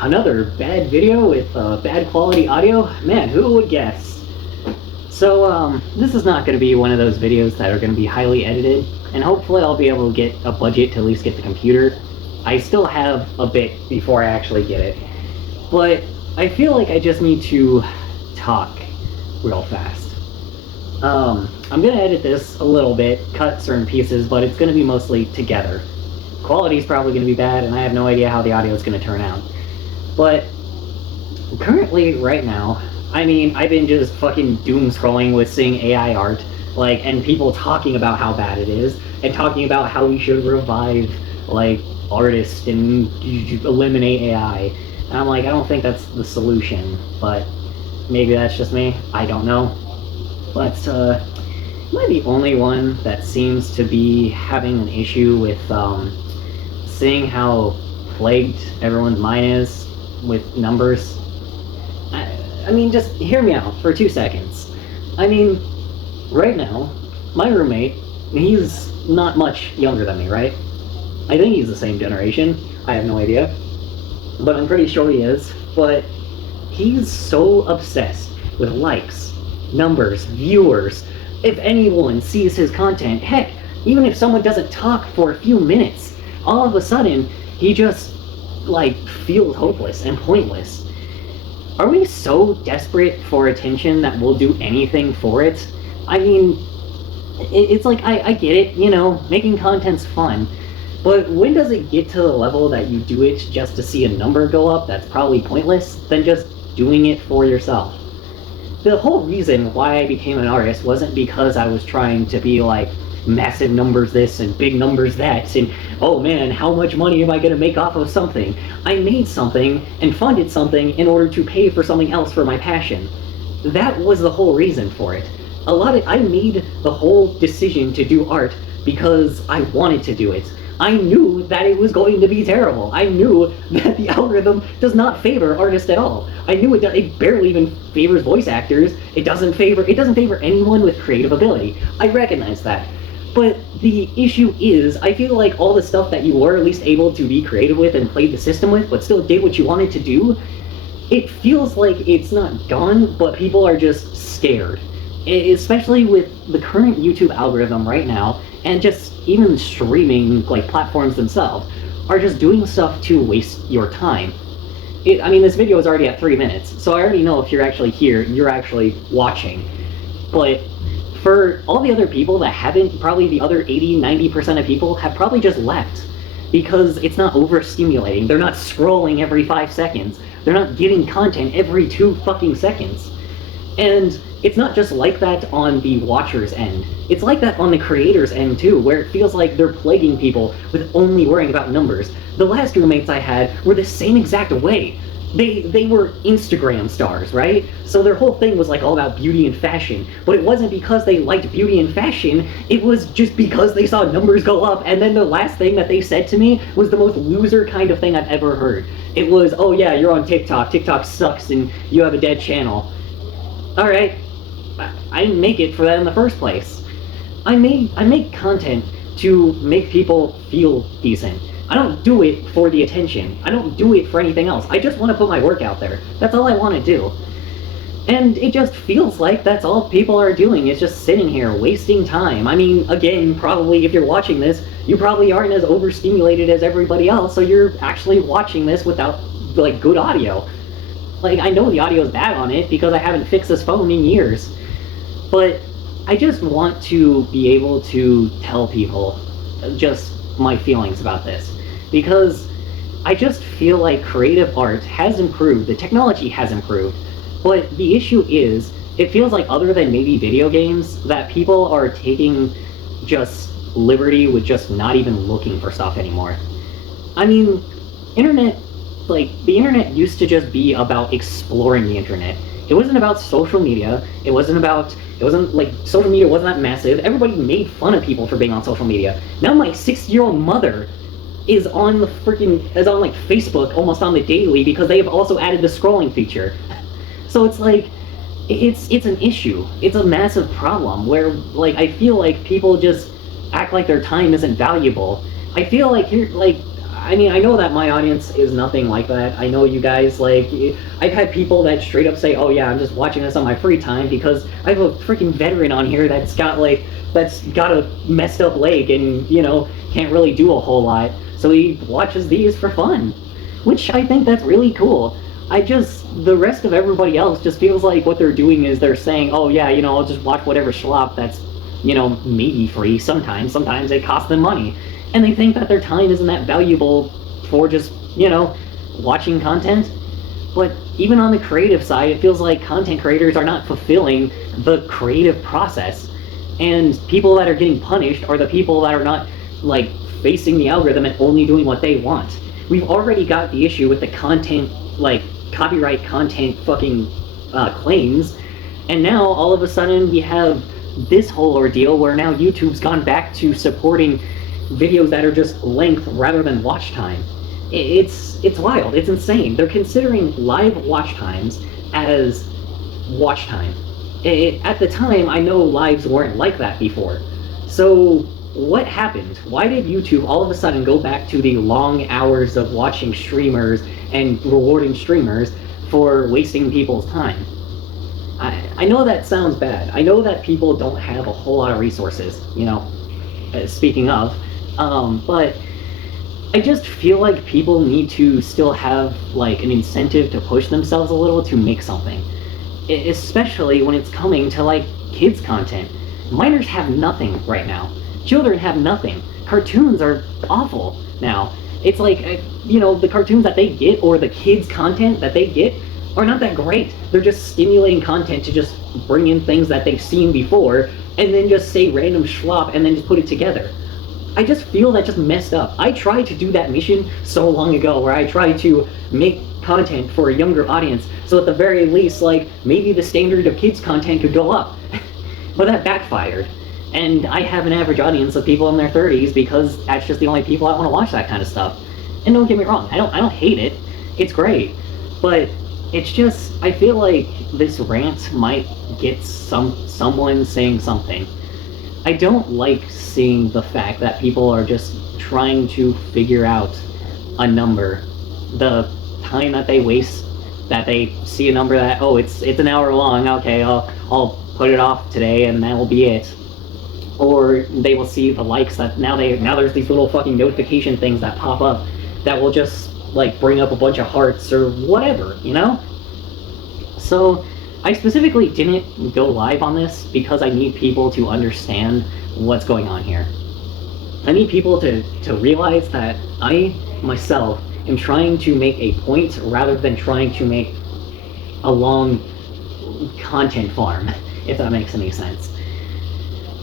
another bad video with bad quality audio? Man, who would guess? So, this is not going to be one of those videos that are going to be highly edited, and hopefully I'll be able to get a budget to at least get the computer. I still have a bit before I actually get it, but I feel like I just need to talk real fast. I'm going to edit this a little bit, cut certain pieces, but it's going to be mostly together. Quality is probably going to be bad, and I have no idea how the audio is going to turn out. But currently, right now, I mean, I've been just fucking doom scrolling with seeing AI art, and people talking about how bad it is, and talking about how we should revive, artists and eliminate AI. And I'm like, I don't think that's the solution, but maybe that's just me. I don't know. But, am I the only one that seems to be having an issue with, seeing how plagued everyone's mind is with numbers? I mean, just hear me out for 2 seconds. I mean, right now, my roommate, he's not much younger than me, right? I think he's the same generation. I have no idea. But I'm pretty sure he is. But he's so obsessed with likes, numbers, viewers. If anyone sees his content, heck, even if someone doesn't talk for a few minutes, all of a sudden, he just, feels hopeless and pointless. Are we so desperate for attention that we'll do anything for it? I mean, it's like, I get it, making content's fun, but when does it get to the level that you do it just to see a number go up that's probably pointless, than just doing it for yourself? The whole reason why I became an artist wasn't because I was trying to be massive numbers this and big numbers that, and oh man, how much money am I going to make off of something? I made something and funded something in order to pay for something else for my passion. That was the whole reason for it. I made the whole decision to do art because I wanted to do it. I knew that it was going to be terrible. I knew that the algorithm does not favor artists at all. I knew it barely even favors voice actors. It doesn't favor anyone with creative ability. I recognize that. But the issue is, I feel like all the stuff that you were at least able to be creative with and played the system with, but still did what you wanted to do, it feels like it's not gone, but people are just scared. Especially with the current YouTube algorithm right now, and just even streaming platforms themselves are just doing stuff to waste your time. I mean, this video is already at 3 minutes, so I already know if you're actually here, you're actually watching. But for all the other people that haven't, probably the other 80-90% of people have probably just left because it's not overstimulating. They're not scrolling every 5 seconds. They're not getting content every 2 fucking seconds. And it's not just like that on the watcher's end. It's like that on the creator's end too, where it feels like they're plaguing people with only worrying about numbers. The last roommates I had were the same exact way. They were Instagram stars, right? So their whole thing was all about beauty and fashion. But it wasn't because they liked beauty and fashion, it was just because they saw numbers go up, and then the last thing that they said to me was the most loser kind of thing I've ever heard. It was, oh yeah, you're on TikTok, TikTok sucks, and you have a dead channel. Alright, I didn't make it for that in the first place. I make content to make people feel decent. I don't do it for the attention. I don't do it for anything else. I just want to put my work out there. That's all I want to do. And it just feels like that's all people are doing, is just sitting here wasting time. I mean, again, probably if you're watching this, you probably aren't as overstimulated as everybody else, so you're actually watching this without, good audio. I know the audio is bad on it because I haven't fixed this phone in years. But I just want to be able to tell people just my feelings about this. Because I just feel like creative art has improved, the technology has improved, but the issue is, it feels like other than maybe video games, that people are taking just liberty with just not even looking for stuff anymore. I mean, the internet used to just be about exploring the internet. It wasn't about social media, social media wasn't that massive. Everybody made fun of people for being on social media. Now my 6-year-old mother is on Facebook almost on the daily because they have also added the scrolling feature. So it's it's an issue. It's a massive problem where I feel like people just act like their time isn't valuable. I feel like I mean, I know that my audience is nothing like that. I know you guys, like, I've had people that straight up say, oh yeah, I'm just watching this on my free time because I have a freaking veteran on here that's got a messed up leg and, you know, can't really do a whole lot. So he watches these for fun, which I think that's really cool. The rest of everybody else just feels like what they're doing is they're saying, oh yeah, you know, I'll just watch whatever schlop that's, you know, maybe free sometimes. Sometimes it costs them money. And they think that their time isn't that valuable for just, you know, watching content. But even on the creative side, it feels like content creators are not fulfilling the creative process. And people that are getting punished are the people that are not, like, facing the algorithm and only doing what they want. We've already got the issue with the content, like, copyright content fucking claims. And now, all of a sudden, we have this whole ordeal where now YouTube's gone back to supporting videos that are just length rather than watch time. It's wild. It's insane. They're considering live watch times as watch time. At the time, I know lives weren't like that before. So what happened? Why did YouTube all of a sudden go back to the long hours of watching streamers and rewarding streamers for wasting people's time? I know that sounds bad. I know that people don't have a whole lot of resources, you know, speaking of, but I just feel like people need to still have, like, an incentive to push themselves a little to make something. Especially when it's coming to, like, kids content. Minors have nothing right now. Children have nothing. Cartoons are awful now. It's like, you know, the cartoons that they get, or the kids content that they get, are not that great. They're just stimulating content to just bring in things that they've seen before, and then just say random schlop, and then just put it together. I just feel that just messed up. I tried to do that mission so long ago, where I tried to make content for a younger audience, so at the very least, like, maybe the standard of kids content could go up. But that backfired. And I have an average audience of people in their 30s because that's just the only people I want to watch that kind of stuff. And don't get me wrong, I don't hate it. It's great. But it's just, I feel like this rant might get someone saying something. I don't like seeing the fact that people are just trying to figure out a number. The time that they waste, that they see a number that, oh, it's an hour long, okay, I'll put it off today and that will be it. Or they will see the likes that now there's these little fucking notification things that pop up that will just, like, bring up a bunch of hearts or whatever, you know? So I specifically didn't go live on this because I need people to understand what's going on here. I need people to realize that I, myself, am trying to make a point rather than trying to make a long content farm, if that makes any sense.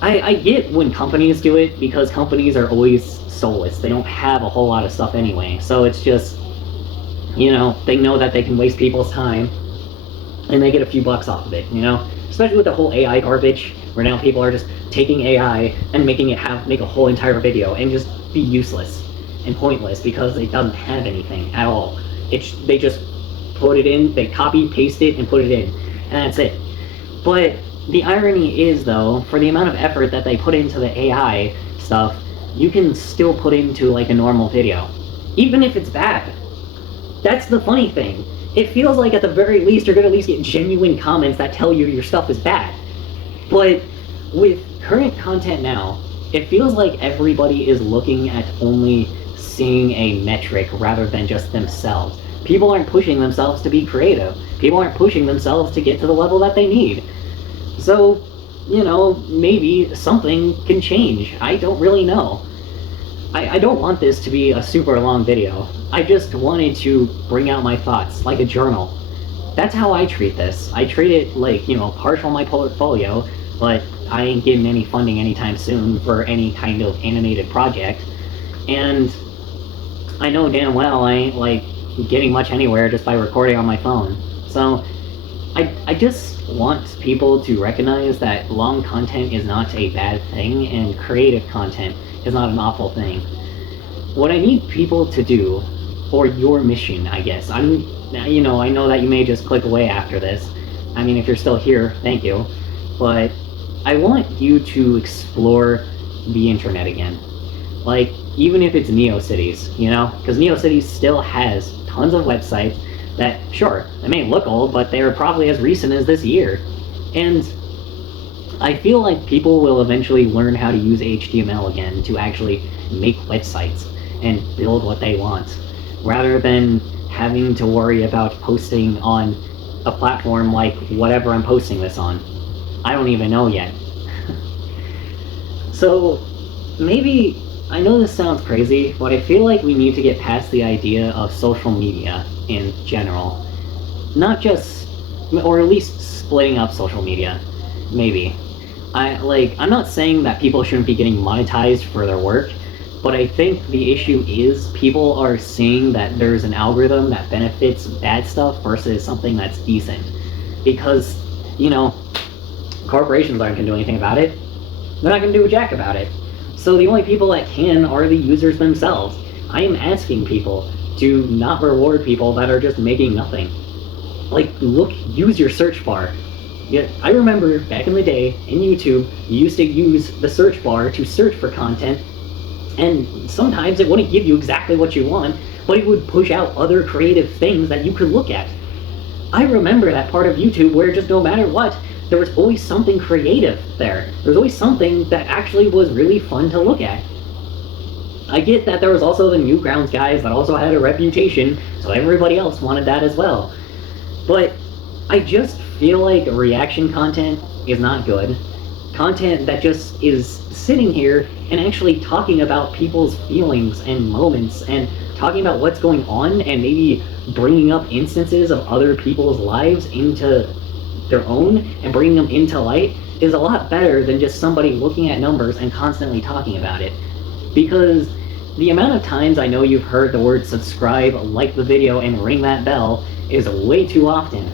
I get when companies do it because companies are always soulless. They don't have a whole lot of stuff anyway. So it's just, you know, they know that they can waste people's time and they get a few bucks off of it, you know? Especially with the whole AI garbage, where now people are just taking AI and making it make a whole entire video and just be useless and pointless because it doesn't have anything at all. They just put it in, they copy, paste it, and put it in, and that's it. But the irony is, though, for the amount of effort that they put into the AI stuff, you can still put into, like, a normal video, even if it's bad. That's the funny thing. It feels like at the very least you're gonna at least get genuine comments that tell you your stuff is bad. But with current content now, it feels like everybody is looking at only seeing a metric rather than just themselves. People aren't pushing themselves to be creative. People aren't pushing themselves to get to the level that they need. So, you know, maybe something can change. I don't really know. I don't want this to be a super long video. I just wanted to bring out my thoughts, like a journal. That's how I treat this. I treat it like, you know, partial my portfolio, but I ain't getting any funding anytime soon for any kind of animated project. And I know damn well I ain't, like, getting much anywhere just by recording on my phone. So I just want people to recognize that long content is not a bad thing and creative content is not an awful thing. What I need people to do, or your mission, I guess, I know that you may just click away after this. I mean, if you're still here, thank you. But I want you to explore the internet again. Like, even if it's NeoCities, you know? Because NeoCities still has tons of websites that, sure, they may look old, but they are probably as recent as this year. And I feel like people will eventually learn how to use HTML again to actually make websites and build what they want, rather than having to worry about posting on a platform like whatever I'm posting this on. I don't even know yet. So maybe, I know this sounds crazy, but I feel like we need to get past the idea of social media in general. Not just, or at least splitting up social media. Maybe. I'm not saying that people shouldn't be getting monetized for their work, but I think the issue is people are seeing that there's an algorithm that benefits bad stuff versus something that's decent. Because, you know, corporations aren't going to do anything about it. They're not going to do a jack about it. So the only people that can are the users themselves. I am asking people to not reward people that are just making nothing. Like, look, use your search bar. Yeah, I remember back in the day, in YouTube, you used to use the search bar to search for content, and sometimes it wouldn't give you exactly what you want, but it would push out other creative things that you could look at. I remember that part of YouTube where just no matter what, there was always something creative there. There was always something that actually was really fun to look at. I get that there was also the Newgrounds guys that also had a reputation, so everybody else wanted that as well. But I just feel like reaction content is not good. Content that just is sitting here and actually talking about people's feelings and moments and talking about what's going on and maybe bringing up instances of other people's lives into their own and bringing them into light is a lot better than just somebody looking at numbers and constantly talking about it. Because the amount of times I know you've heard the word subscribe, like the video, and ring that bell is way too often.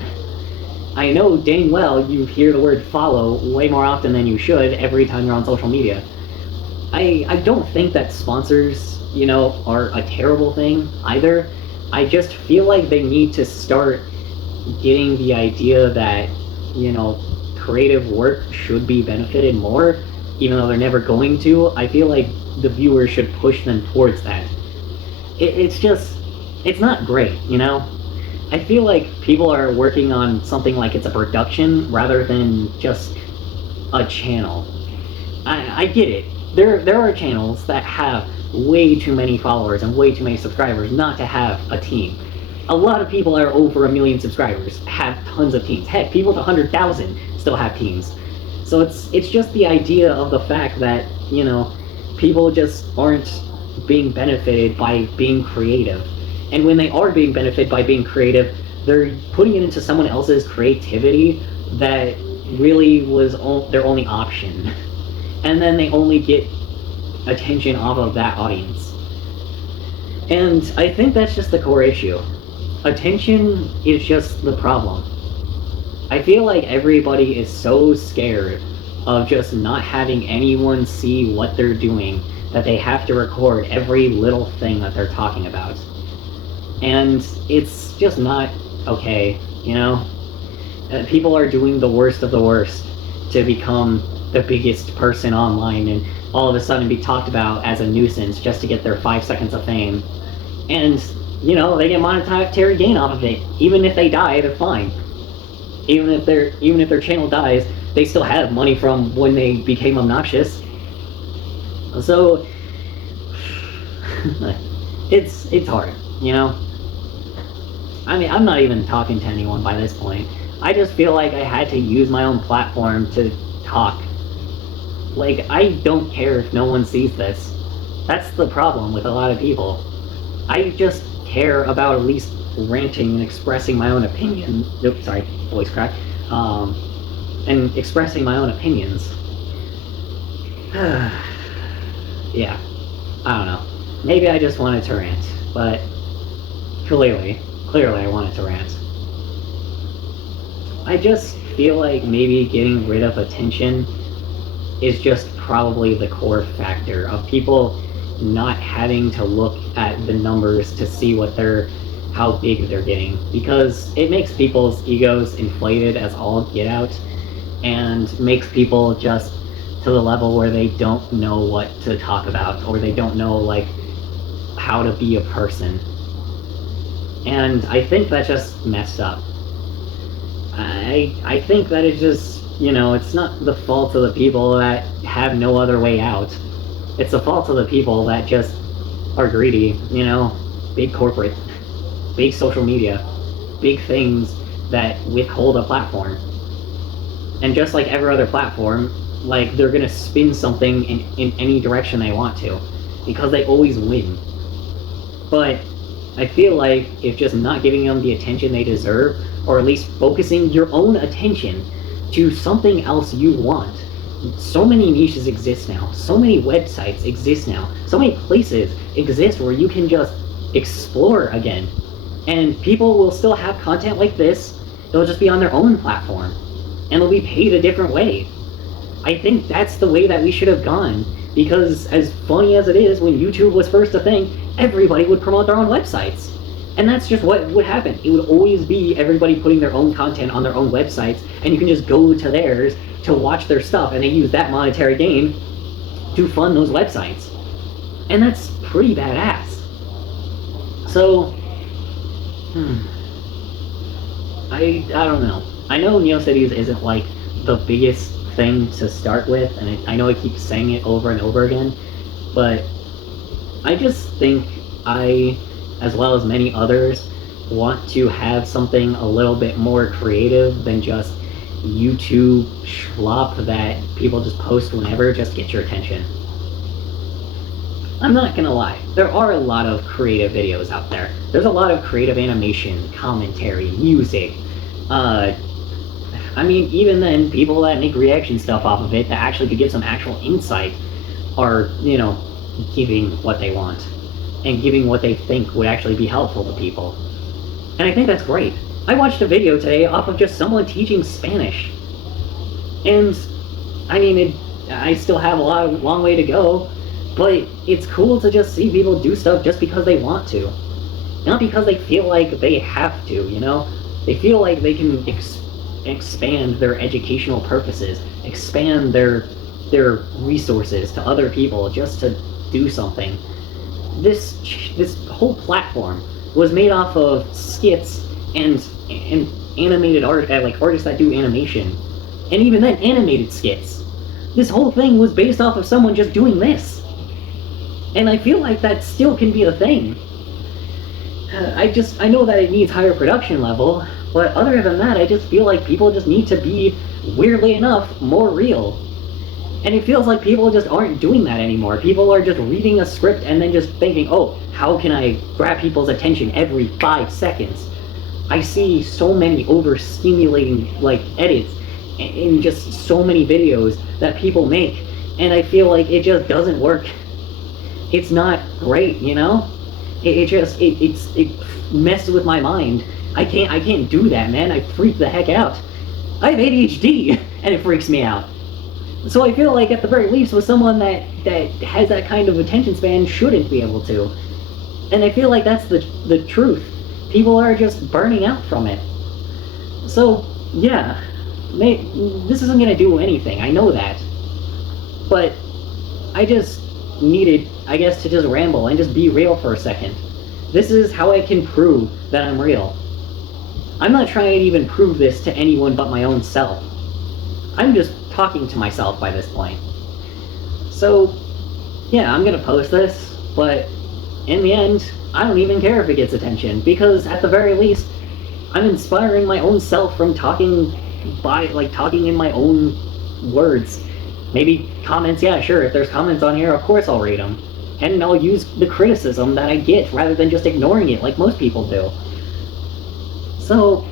I know dang well you hear the word follow way more often than you should every time you're on social media. I don't think that sponsors, you know, are a terrible thing either. I just feel like they need to start getting the idea that, you know, creative work should be benefited more, even though they're never going to. I feel like the viewers should push them towards that. It's not great, you know? I feel like people are working on something like it's a production rather than just a channel. I get it. There are channels that have way too many followers and way too many subscribers not to have a team. A lot of people are over 1 million subscribers have tons of teams. Heck, people with 100,000 still have teams. So it's just the idea of the fact that, you know, people just aren't being benefited by being creative. And when they are being benefited by being creative, they're putting it into someone else's creativity that really was their only option. And then they only get attention off of that audience. And I think that's just the core issue. Attention is just the problem. I feel like everybody is so scared of just not having anyone see what they're doing that they have to record every little thing that they're talking about. And it's just not okay, you know? People are doing the worst of the worst to become the biggest person online and all of a sudden be talked about as a nuisance just to get their 5 seconds of fame. And, you know, they get monetary gain off of it. Even if they die, they're fine. Even if their channel dies, they still have money from when they became obnoxious. So it's hard, you know? I mean, I'm not even talking to anyone by this point. I just feel like I had to use my own platform to talk. Like, I don't care if no one sees this. That's the problem with a lot of people. I just care about at least ranting and expressing my own opinion. Oops, sorry, voice crack. And expressing my own opinions. Yeah, I don't know. Maybe I just wanted to rant, but clearly I wanted to rant. I just feel like maybe getting rid of attention is just probably the core factor of people not having to look at the numbers to see how big they're getting, because it makes people's egos inflated as all get out and makes people just to the level where they don't know what to talk about, or they don't know, like, how to be a person. And I think that's just messed up. I think that it's just, it's not the fault of the people that have no other way out. It's the fault of the people that just are greedy, big corporate, big social media, big things that withhold a platform. And just like every other platform, like, they're gonna spin something in any direction they want to, because they always win. But I feel like if just not giving them the attention they deserve, or at least focusing your own attention to something else you want. So many niches exist now, so many websites exist now, so many places exist where you can just explore again. And people will still have content like this, it'll just be on their own platform, and they'll be paid a different way. I think that's the way that we should have gone, because as funny as it is, when YouTube was first a thing, everybody would promote their own websites. And that's just what would happen. It would always be everybody putting their own content on their own websites, and you can just go to theirs to watch their stuff, and they use that monetary gain to fund those websites. And that's pretty badass. So, I don't know. I know Neocities isn't like the biggest thing to start with, and I know I keep saying it over and over again, but I just think I, as well as many others, want to have something a little bit more creative than just YouTube schlop that people just post whenever just to get your attention. I'm not gonna lie, there are a lot of creative videos out there. There's a lot of creative animation, commentary, music. I mean, even then, people that make reaction stuff off of it that actually could give some actual insight are, giving what they want and giving what they think would actually be helpful to people. And I think that's great. I watched a video today off of just someone teaching Spanish. And, I mean, I still have a long way to go, but it's cool to just see people do stuff just because they want to. Not because they feel like they have to, They feel like they can expand their educational purposes, expand their resources to other people just to do something. This whole platform was made off of skits and animated art, like artists that do animation, and even then animated skits. This whole thing was based off of someone just doing this, and I feel like that still can be a thing. I know that it needs higher production level, but other than that, I just feel like people just need to be, weirdly enough, more real. And it feels like people just aren't doing that anymore. People are just reading a script and then just thinking, oh, how can I grab people's attention every 5 seconds? I see so many overstimulating, like, edits in just so many videos that people make, and I feel like it just doesn't work. It's not great, It messes with my mind. I can't do that, man. I freak the heck out. I have ADHD, and it freaks me out. So I feel like at the very least, with someone that has that kind of attention span shouldn't be able to. And I feel like that's the truth. People are just burning out from it. So, yeah. This isn't going to do anything, I know that. But I just needed, I guess, to just ramble and just be real for a second. This is how I can prove that I'm real. I'm not trying to even prove this to anyone but my own self. I'm just talking to myself by this point. So, yeah, I'm gonna post this, but in the end, I don't even care if it gets attention, because at the very least, I'm inspiring my own self from talking in my own words. Maybe comments, yeah, sure, if there's comments on here, of course I'll read them. And I'll use the criticism that I get rather than just ignoring it like most people do. So,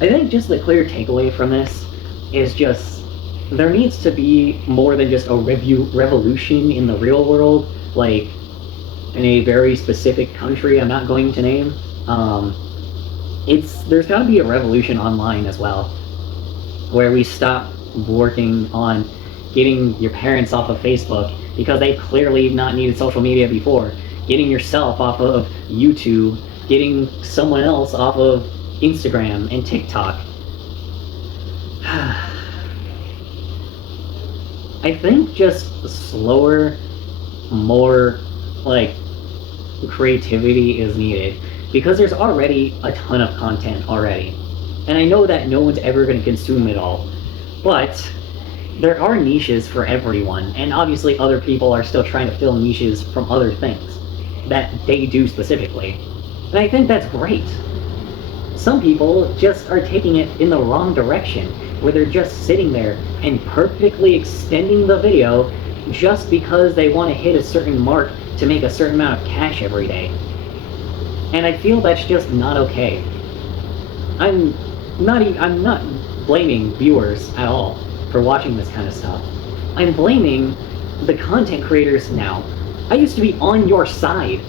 I think just the clear takeaway from this is just, there needs to be more than just a revolution in the real world, like in a very specific country I'm not going to name. There's got to be a revolution online as well, where we stop working on getting your parents off of Facebook because they've clearly not needed social media before, getting yourself off of YouTube, getting someone else off of Instagram and TikTok. I think just slower, more, like, creativity is needed. Because there's already a ton of content already. And I know that no one's ever going to consume it all. But there are niches for everyone, and obviously other people are still trying to fill niches from other things that they do specifically. And I think that's great. Some people just are taking it in the wrong direction, where they're just sitting there and perfectly extending the video just because they want to hit a certain mark to make a certain amount of cash every day. And I feel that's just not okay. I'm not blaming viewers at all for watching this kind of stuff. I'm blaming the content creators now. I used to be on your side.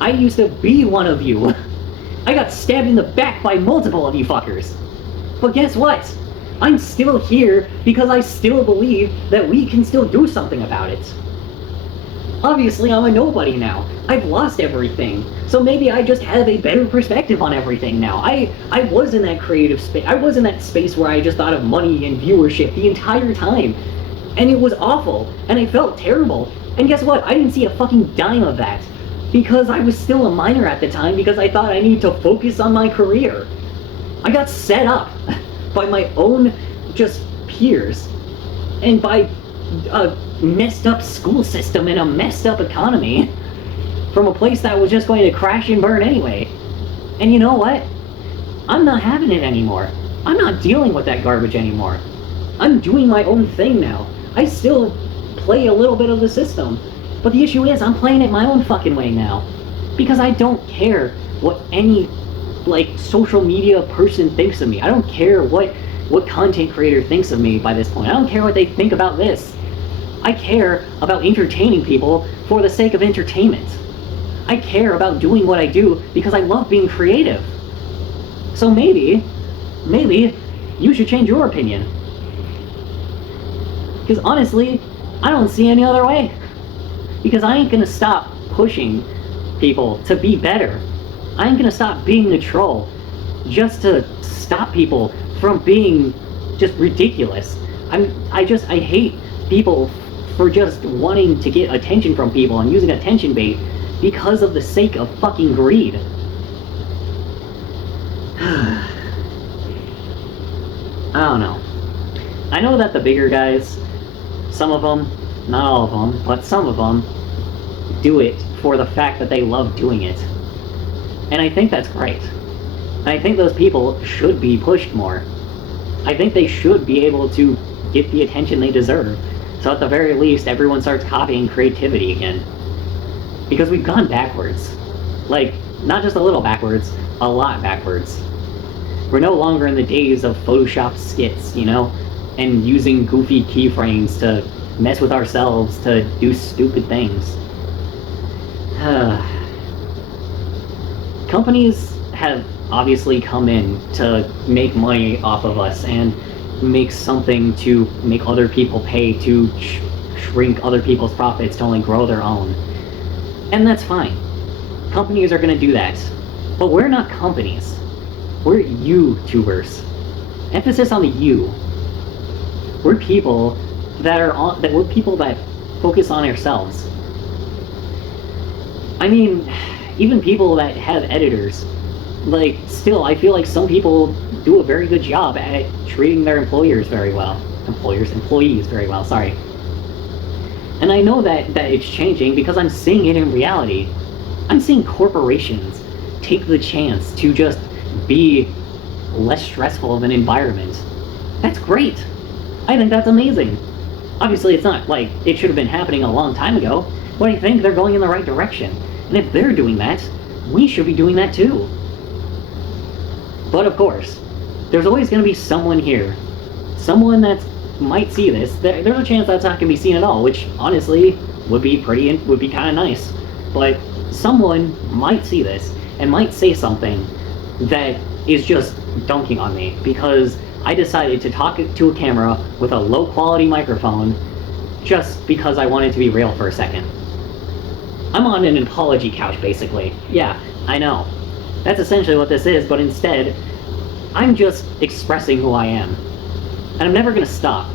I used to be one of you. I got stabbed in the back by multiple of you fuckers. But guess what? I'm still here because I still believe that we can still do something about it. Obviously, I'm a nobody now. I've lost everything. So maybe I just have a better perspective on everything now. I was in that creative space. I was in that space where I just thought of money and viewership the entire time. And it was awful. And I felt terrible. And guess what? I didn't see a fucking dime of that. Because I was still a minor at the time because I thought I needed to focus on my career. I got set up by my own just peers. And by a messed up school system and a messed up economy from a place that was just going to crash and burn anyway. And you know what? I'm not having it anymore. I'm not dealing with that garbage anymore. I'm doing my own thing now. I still play a little bit of the system, but the issue is I'm playing it my own fucking way now. Because I don't care what any, like, social media person thinks of me. I don't care what content creator thinks of me by this point. I don't care what they think about this. I care about entertaining people for the sake of entertainment. I care about doing what I do because I love being creative. So maybe you should change your opinion. Because honestly, I don't see any other way. Because I ain't gonna stop pushing people to be better. I ain't gonna stop being a troll just to stop people from being just ridiculous. I hate people for just wanting to get attention from people and using attention bait because of the sake of fucking greed. I don't know. I know that the bigger guys, some of them, not all of them, but some of them, do it for the fact that they love doing it. And I think that's great. And I think those people should be pushed more. I think they should be able to get the attention they deserve. So at the very least, everyone starts copying creativity again. Because we've gone backwards. Like, not just a little backwards, a lot backwards. We're no longer in the days of Photoshop skits, you know? And using goofy keyframes to mess with ourselves to do stupid things. Companies have obviously come in to make money off of us and make something to make other people pay to shrink other people's profits to only grow their own. And that's fine. Companies are going to do that. But we're not companies. We're YouTubers. Emphasis on the you. We're people we're people that focus on ourselves. I mean, even people that have editors, like, still, I feel like some people do a very good job at treating their employees very well, sorry. And I know that it's changing because I'm seeing it in reality. I'm seeing corporations take the chance to just be less stressful of an environment. That's great. I think that's amazing. Obviously, it's not like it should have been happening a long time ago, but I think they're going in the right direction. And if they're doing that, we should be doing that too. But of course, there's always going to be someone here. Someone that might see this. There's a chance that's not going to be seen at all, which honestly would be kind of nice. But someone might see this and might say something that is just dunking on me because I decided to talk to a camera with a low quality microphone just because I wanted to be real for a second. I'm on an apology couch, basically. Yeah, I know. That's essentially what this is, but instead, I'm just expressing who I am. And I'm never gonna stop.